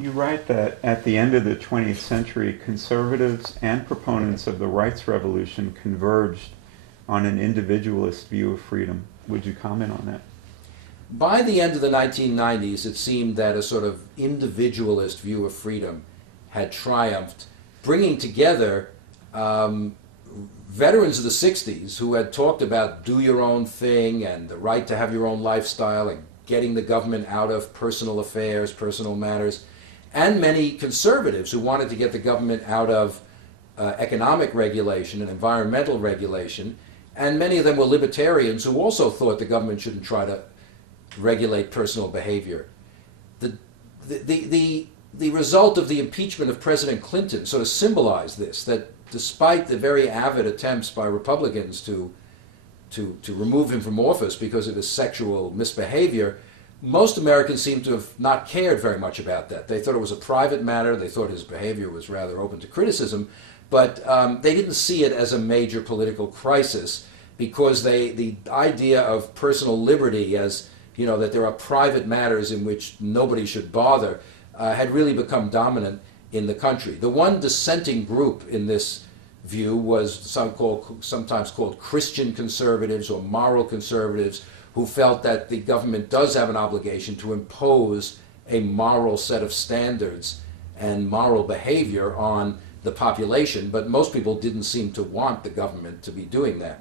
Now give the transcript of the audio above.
You write that at the end of the 20th century, conservatives and proponents of the rights revolution converged on an individualist view of freedom. Would you comment on that? By the end of the 1990s, it seemed that a sort of individualist view of freedom had triumphed, bringing together veterans of the 60s who had talked about do your own thing and the right to have your own lifestyle and getting the government out of personal affairs, personal matters, and many conservatives who wanted to get the government out of economic regulation and environmental regulation, and many of them were libertarians who also thought the government shouldn't try to regulate personal behavior. The result of the impeachment of President Clinton sort of symbolized this, that despite the very avid attempts by Republicans to remove him from office because of his sexual misbehavior, most Americans seem to have not cared very much about that. They thought it was a private matter. They thought his behavior was rather open to criticism, but they didn't see it as a major political crisis because the idea of personal liberty as, you know, that there are private matters in which nobody should bother had really become dominant in the country. The one dissenting group in this view was sometimes called Christian conservatives or moral conservatives, who felt that the government does have an obligation to impose a moral set of standards and moral behavior on the population, but most people didn't seem to want the government to be doing that.